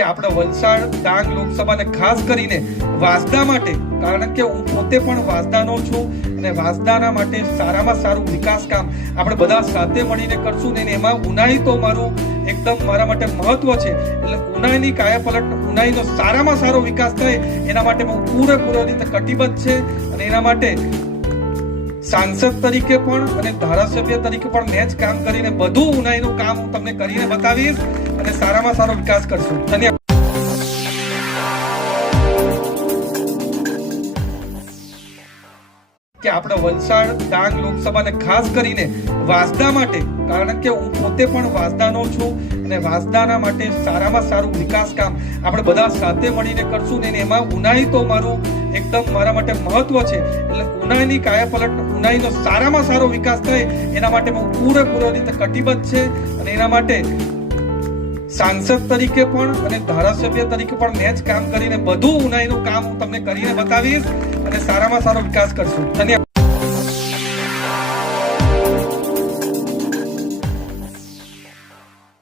કે આપણે વલસાડ ડાંગ લોકસભાને ખાસ કરીને વાંસદા માટે, કારણ કે હું પોતે પણ વાંસદાનો છું અને વાંસદાના માટે સારામાં સારું વિકાસ કામ આપણે બધા સાથે મળીને કરશું ને એમાં ઉનાઈ તો મારું એકદમ મારા માટે મહત્વ છે. એટલે ઉનાઈની કાયાપલટ, ઉનાઈનો સારામાં સારો વિકાસ થાય એના માટે હું પૂરેપૂરી રીતે કટિબદ્ધ છે અને એના માટે સાંસદ તરીકે પણ અને ધારાસભ્ય તરીકે પણ મેં જ કામ કરીને બધું ઉનાઈનું કામ હું તમને કરીને બતાવીશ અને સારામાં સારો વિકાસ કરશું. ધન્યવાદ. કે આપણે વલસાડ ડાંગ લોકસભાને ખાસ કરીને વાંસદા માટે, કારણ કે હું પોતે પણ વાંસદાનો છું અને વાંસદાના માટે સારામાં સારું વિકાસ કામ આપણે બધા સાથે મળીને કરશું ને એમાં ઉનાઈ તો મારું એકદમ મારા માટે મહત્વ છે. એટલે ઉનાઈની કાયાપલટ, ઉનાઈનો સારામાં સારો વિકાસ થાય એના માટે હું પૂરેપૂરી રીતે કટિબદ્ધ છે અને એના માટે સાંસદ તરીકે પણ અને ધારાસભ્ય તરીકે પણ મેં જ કામ કરીને બધું ઉનાઈનું કામ હું તમને કરીને બતાવીશ અને સારામાં સારો વિકાસ કરશું. ધન્યવાદ.